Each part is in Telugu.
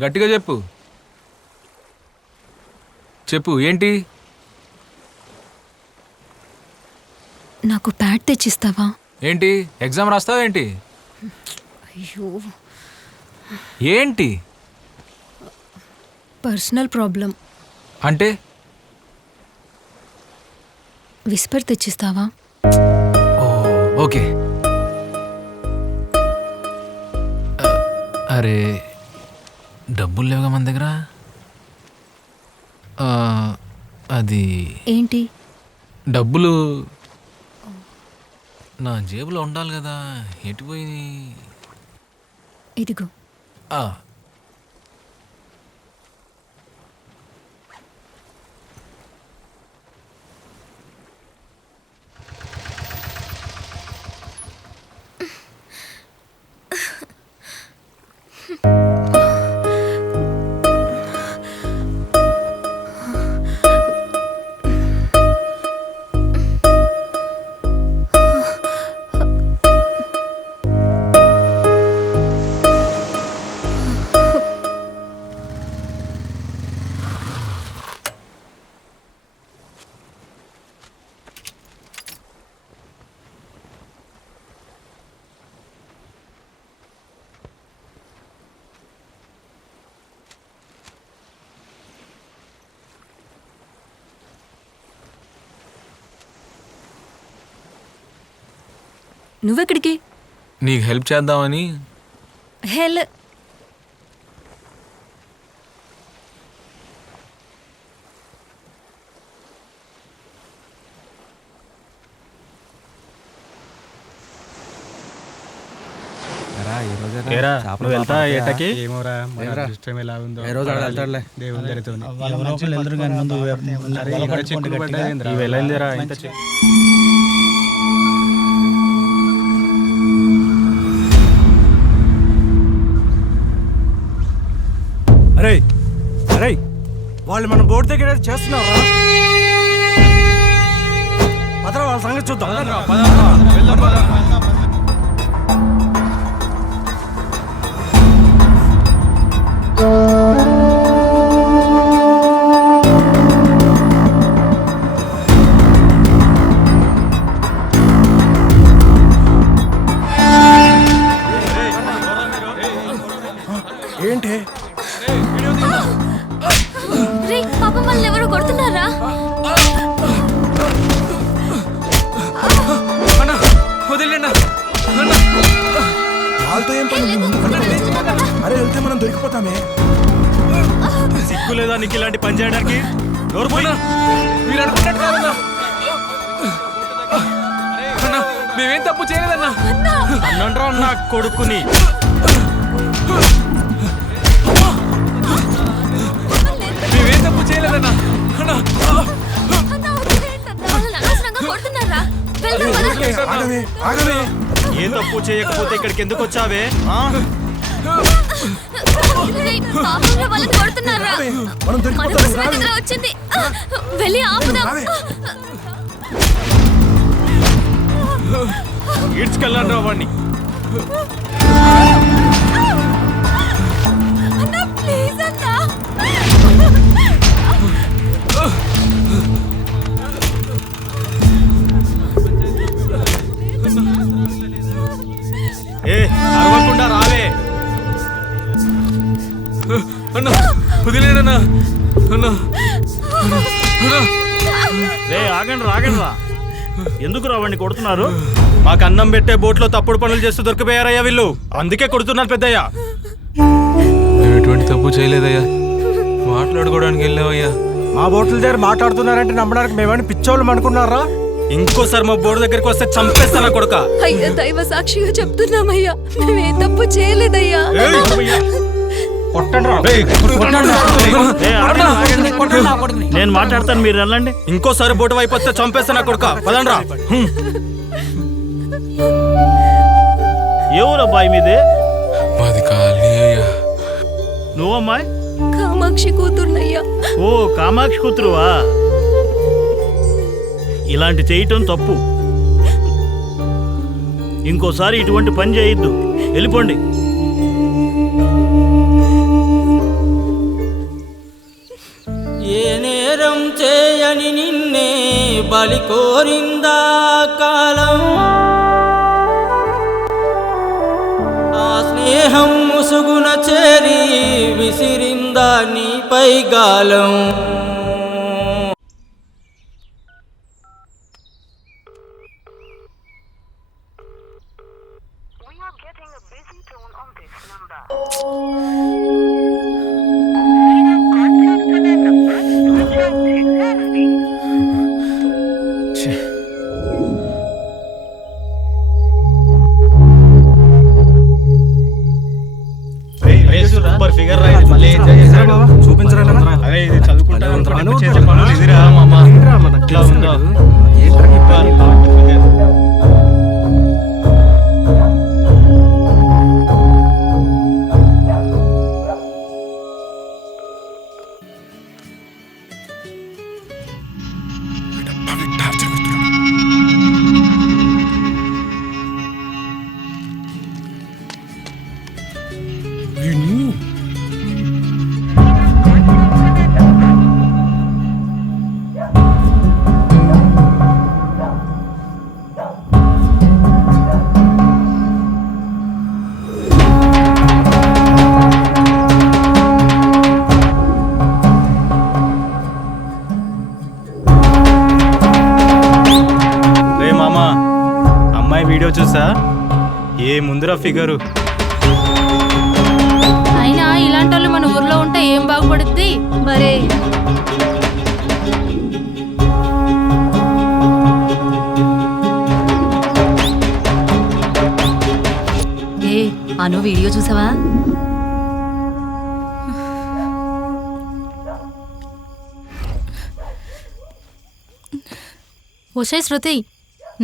గట్టిగా చెప్పు. చెప్పు ఏంటి? నాకు ప్యాడ్ తెచ్చిస్తావా? ఏంటి ఎగ్జామ్ రాస్తావా ఏంటి? అయ్యో, ఏంటి పర్సనల్ ప్రాబ్లం. అంటే? విస్పర్ తెచ్చిస్తావా? ఓకే. అరే డబ్బులు లేవుగా మన దగ్గర. అది ఏంటి? డబ్బులు నా జేబులో ఉండాలి కదా, ఎటు పోయి? ఇదిగో. నువ్వెక్కడికి? నీకు హెల్ప్ చేద్దామని. అరే అరే, వాళ్ళు మన బోర్డు దగ్గర చేస్తున్నారా? పదరా, వాళ్ళ సంగతి చూద్దాం. ఏంటి? పాపం వాళ్ళు ఎవరు కొడుతున్నారా? వాళ్ళతో ఏం పని? అరే వెళ్తే మనం దొరికిపోతామే. సిగ్గు లేదా నీకు ఇలాంటి పని చేయడానికి? మేమేం తప్పు చేయలేదన్నా. అన్నండ్రా నా కొడుకుని. మేమేం తప్పు చేయలేదన్నా. ఏ తప్పు చేయకపోతే ఇక్కడికి ఎందుకు వచ్చావే? ఈడ్చుకెళ్ళండి వాడిని. అరవకుండా రావే. అన్నా వదిలేనన్నా. అన్నా ఆగండి రా. ఎందుకు రావండి కొడుతున్నారు? మాకు అన్నం పెట్టే బోట్లో తప్పుడు పనులు చేస్తూ దొరికిపోయారయ్యా వీళ్ళు, అందుకే కొడుతున్నారు పెద్దయ్యా. మేము ఎటువంటి తప్పు చేయలేదయ్యా, మాట్లాడుకోవడానికి వెళ్ళావయ్యా. మా బోట్ల దగ్గర మాట్లాడుతున్నారంటే నమ్మడానికి మేమని పిచ్చోళ్ళం అనుకున్నారా? ఇంకోసారి మా బోర్డు దగ్గరికి వస్తే చంపేస్తానా కొడుక. అయ్యా, దైవ సాక్షిగా చెప్తున్నామయ్యా, మేమేం తప్పు చేయలేదయ్యా. నేను మాట్లాడతాను, మీరు వెళ్ళండి. ఇంకోసారి బోటు వైపు వస్తే చంపేస్తానా కొడుక. పదండ్రా. ఏ ఊరు అబ్బాయి మీదే? మాది కాలనీ అయ్యా. నువ్వమ్మాయి? కామాక్షి కూతుర్నయ్యా. ఓ, కామాక్షి కూతురువా? ఇలాంటి చేయటం తప్పు. ఇంకోసారి ఇటువంటి పని చేయొద్దు. వెళ్ళిపోండి. నేరం చేయని నిన్నే బలి కోరిందా కాలం ఆ స్నేహం ముసుగున చేరి విసిరిందా నీపై గాలం సూపర్ ఫిగర్ రా ఇది. మళ్ళీ ఎంజాయ్ చేశాడు. అరే ఇది చదువుకుంటా అనుకుంటే చేసే పనులు ఇదిరా మామ. ఇట్లా ఉందో. Super figure. వీడియో చూసా ఏ ముందురా ఫిగరు. అయినా ఇలాంటి వాళ్ళు మన ఊర్లో ఉంటే ఏం బాగుపడుద్ది మరే ఏ అను వీడియో చూసావా? ఓషే శృతి,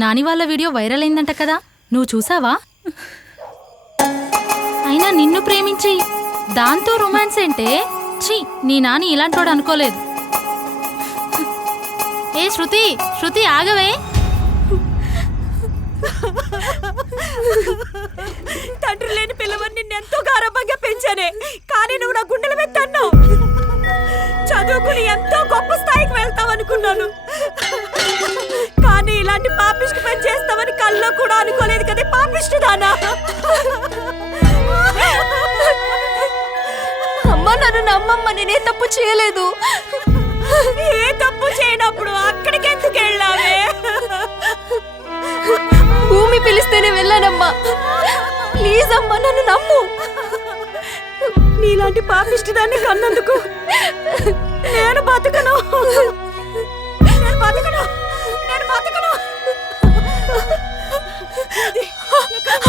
నాని వాళ్ళ వీడియో వైరల్ అయిందంట కదా, నువ్వు చూసావా? అయినా నిన్ను ప్రేమించి దాంతో రొమాన్స్ ఏంటే? ఛీ, నీ నాని ఇలాంటోడు అనుకోలేదు. ఏ శృతి, శృతి ఆగవే. తండ్రి లేని పిల్లవని నిన్నెంతో గారభంగా పెంచానే, కానీ నువ్వు నా గుండెల మీద తన్నావు. చదువుకుని ఎంతో గొప్ప స్థాయికి వెళ్తావనుకున్నాను, కానీ ఇలాంటి పాపిష్టి పని చేస్తావని కల్లో కూడా అనుకోలేదు కదా పాపిష్టి దానా. అమ్మ నన్ను నమ్మమ్మ, నేనే తప్పు చేయలేదు. ఏ తప్పు చేయనప్పుడు అక్కడికి ఎందుకు వెళ్ళావే? భూమి పిలిస్తేనే వెళ్ళానమ్మా, ప్లీజ్ అమ్మా నన్ను నమ్ము. నీలాంటి పాపిష్టి దాన్ని కన్నందుకు నేను బతకను, నేను బతకను, నేను బతకను.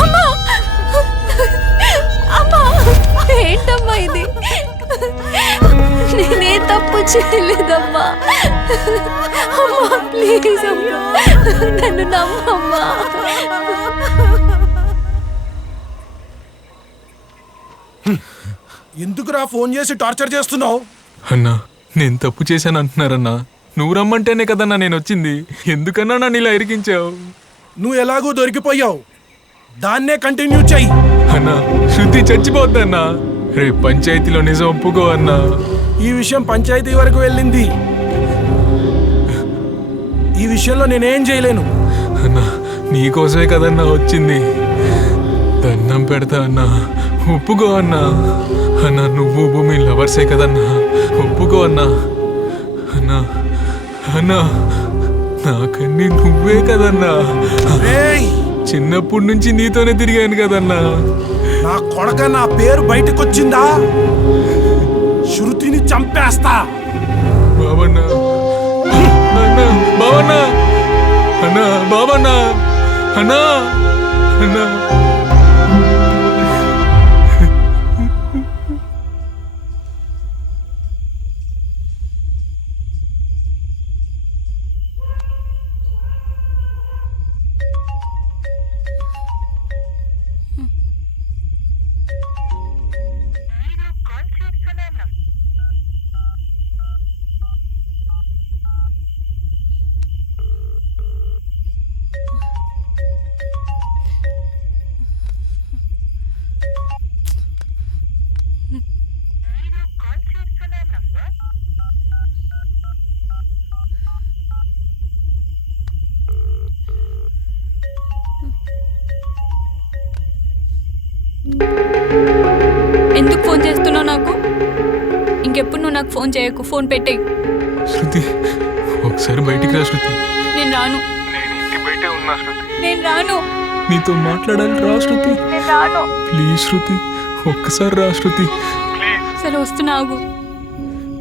అమ్మా అమ్మా, ఏంటమ్మా ఇది? నేనే తప్పు చేయలేదమ్మా. అమ్మా ప్లీజ్ అమ్మా నన్ను నమ్మమ్మా. ఎందుకురా ఫోన్ చేసి టార్చర్ చేస్తున్నావు? అన్నా నేను తప్పు చేశాను అంటున్నారన్నా. నువ్వు రమ్మంటేనే కదన్నా నేను వచ్చింది. ఎందుకన్నా నన్ను ఇలా ఇరికించావు? నువ్వు ఎలాగూ దొరికిపోయావు, దాన్నే కంటిన్యూ చెయ్యి. అన్నా శృతి చచ్చిపోద్దన్నా. రేపు పంచాయతీలో నిజం ఒప్పుకో అన్నా. ఈ విషయం పంచాయతీ వరకు వెళ్ళింది, ఈ విషయంలో నేనేం చేయలేను. అన్నా నీకోసమే కదన్నా వచ్చింది. దండం పెడతా అన్నా, ఒప్పుకో అన్నా. అన్నా నువ్వు భూమి లవర్సే కదన్నా, ఒప్పుకో అన్నా. అన్నా అన్నా నాకన్నీ నువ్వే కదన్నా. ఏయ్, చిన్నప్పటి నుంచి నీతోనే తిరిగాను కదన్నా. నా కొడక నా పేరు బయటకొచ్చిందా శృతిని చంపేస్తా. బావన్నా అన్నా, బావన్నా అన్నా, బావన్నా అన్నా అన్నా. ఎందుకు ఫోన్ చేస్తున్నావు నాకు? ఇంకెప్పుడు నువ్వు నాకు ఫోన్ చేయకు, ఫోన్ పెట్టేయి. శృతి ఒకసారి బయటికి రా శృతి. నేను రాను. నేను ఇంటి బయటే ఉన్నా శృతి. నేను రాను. నీతో మాట్లాడాలి రా శృతి. నేను రాను. ప్లీజ్ శృతి ఒక్కసారి రా శృతి. సరే వస్తున్నా, ఆగు.